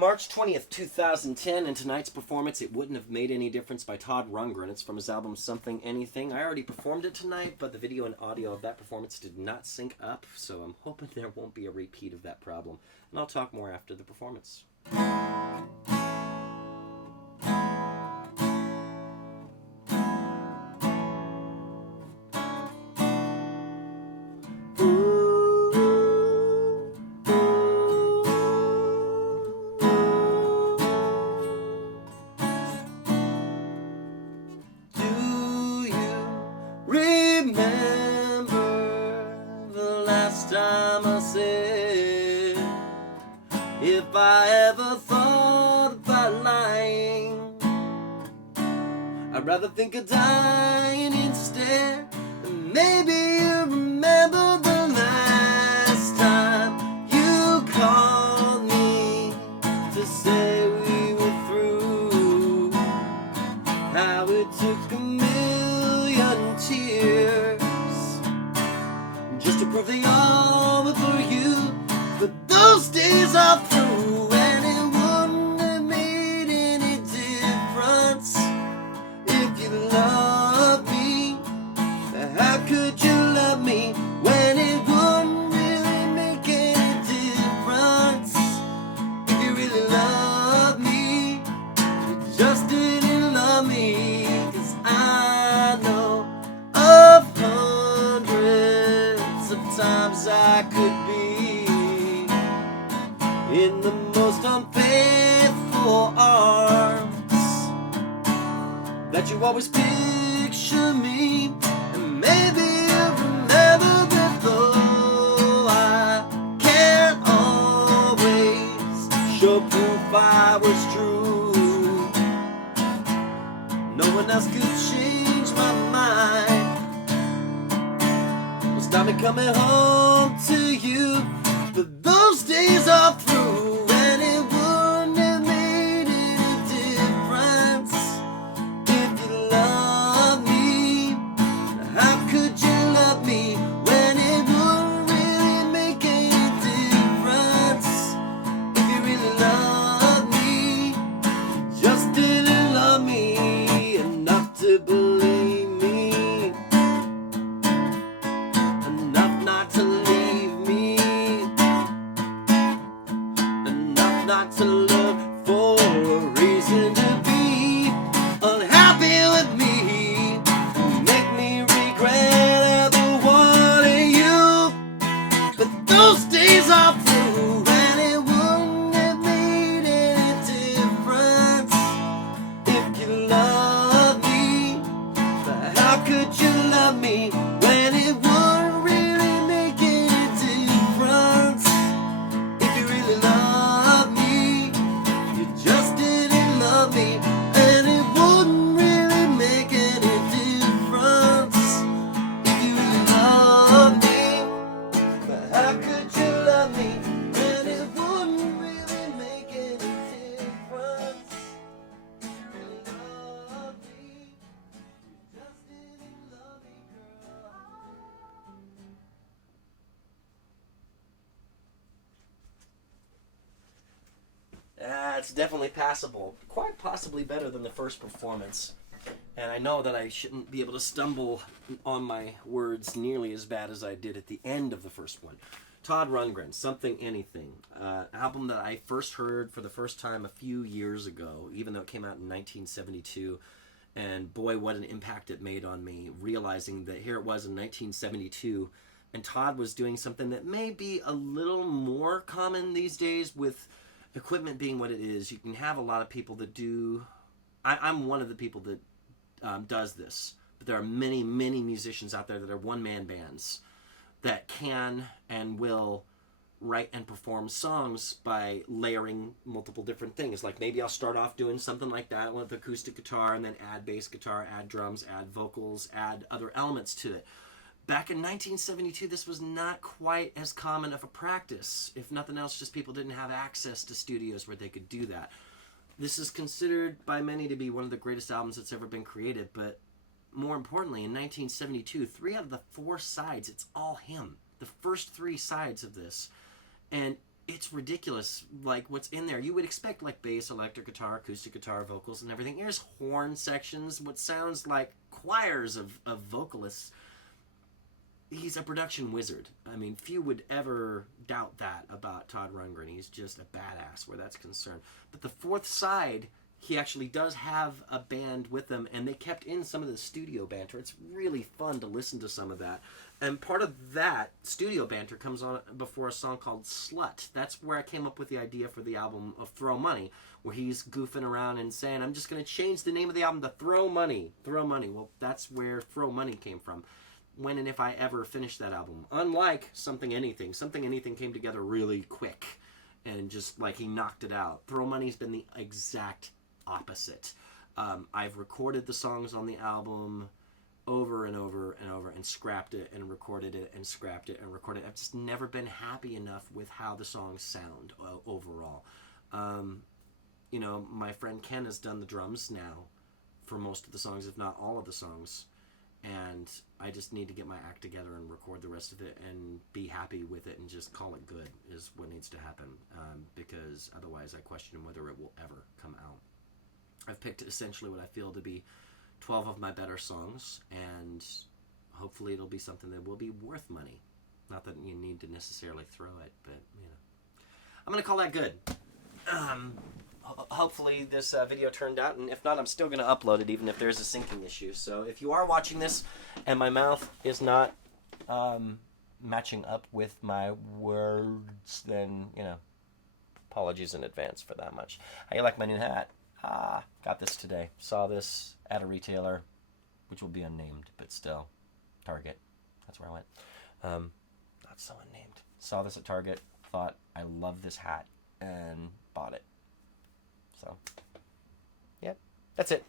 March 20th, 2010, and tonight's performance, It Wouldn't Have Made Any Difference by Todd Rundgren. It's from his album Something Anything. I already performed it tonight, but the video and audio of that performance did not sync up, so I'm hoping there won't be a repeat of that problem. And I'll talk more after the performance. Time I said, if I ever thought about lying, I'd rather think of dying instead. And maybe you remember the last time you called me to say we were through, how it took a million tears just to prove they all were for you. But those days are through, and it wouldn't have made any difference if you loved me. How could you love me when it wouldn't really make any difference? If you really loved me, you just didn't love me. 'Cause I know of hundreds of times I could be in the most unfaithful arms that you always picture me. And maybe you remember that though I can't always show proof I was true, no one else could change my mind, stop me coming home to you. But those days are through, and it wouldn't have made any difference if you loved me. How could you love me when it wouldn't really make any difference? If you really loved me, you just didn't love me enough to believe me, enough not to leave me, enough not to look for a reason to be unhappy with me, make me regret ever wanting you. But those days are through, and it wouldn't have made any difference if you loved me. But how could you love me when it wouldn't really make any difference? If you really love me, you just didn't love me, and it wouldn't really make any difference. If you really love me, but how could you love me when it wouldn't really make any difference? If you really love me, you just didn't love me, girl. It's definitely passable. Quite possibly better than the first performance. And I know that I shouldn't be able to stumble on my words nearly as bad as I did at the end of the first one. Todd Rundgren, Something Anything. Album that I first heard for the first time a few years ago, even though it came out in 1972. And boy, what an impact it made on me, realizing that here it was in 1972, and Todd was doing something that may be a little more common these days with equipment being what it is. You can have a lot of people that do. I'm one of the people that does this, but there are many, many musicians out there that are one-man bands that can and will write and perform songs by layering multiple different things. Like maybe I'll start off doing something like that with acoustic guitar and then add bass guitar, add drums, add vocals, add other elements to it. Back in 1972, this was not quite as common of a practice. If nothing else, just people didn't have access to studios where they could do that. This is considered by many to be one of the greatest albums that's ever been created, but more importantly, in 1972, 3 out of the 4 sides, it's all him. The first 3 sides of this. And it's ridiculous, like what's in there. You would expect like bass, electric guitar, acoustic guitar, vocals, and everything. There's horn sections, what sounds like choirs of vocalists. He's a production wizard. I mean, few would ever doubt that about Todd Rundgren. He's just a badass where that's concerned. But the fourth side, he actually does have a band with them, and they kept in some of the studio banter. It's really fun to listen to some of that. And part of that studio banter comes on before a song called Slut. That's where I came up with the idea for the album of Throw Money, where he's goofing around and saying, I'm just going to change the name of the album to Throw Money. Throw Money. Well, that's where Throw Money came from. When and if I ever finish that album. Unlike Something Anything. Something Anything came together really quick and just like he knocked it out. Throw Money's been the exact opposite. I've recorded the songs on the album over and over and over and scrapped it and recorded it and scrapped it and recorded it. I've just never been happy enough with how the songs sound overall. You know, my friend Ken has done the drums now for most of the songs, if not all of the songs. And I just need to get my act together and record the rest of it and be happy with it and just call it good is what needs to happen, because otherwise I question whether it will ever come out. I've picked essentially what I feel to be 12 of my better songs, and hopefully it'll be something that will be worth money. Not that you need to necessarily throw it, but, you know. I'm going to call that good. Hopefully this video turned out, and if not, I'm still going to upload it even if there's a syncing issue. So if you are watching this and my mouth is not matching up with my words, then, you know, apologies in advance for that much. How you like my new hat? Got this today. Saw this at a retailer, which will be unnamed, but still, Target. That's where I went. Not so unnamed. Saw this at Target, thought I love this hat, and bought it. So, yeah, that's it.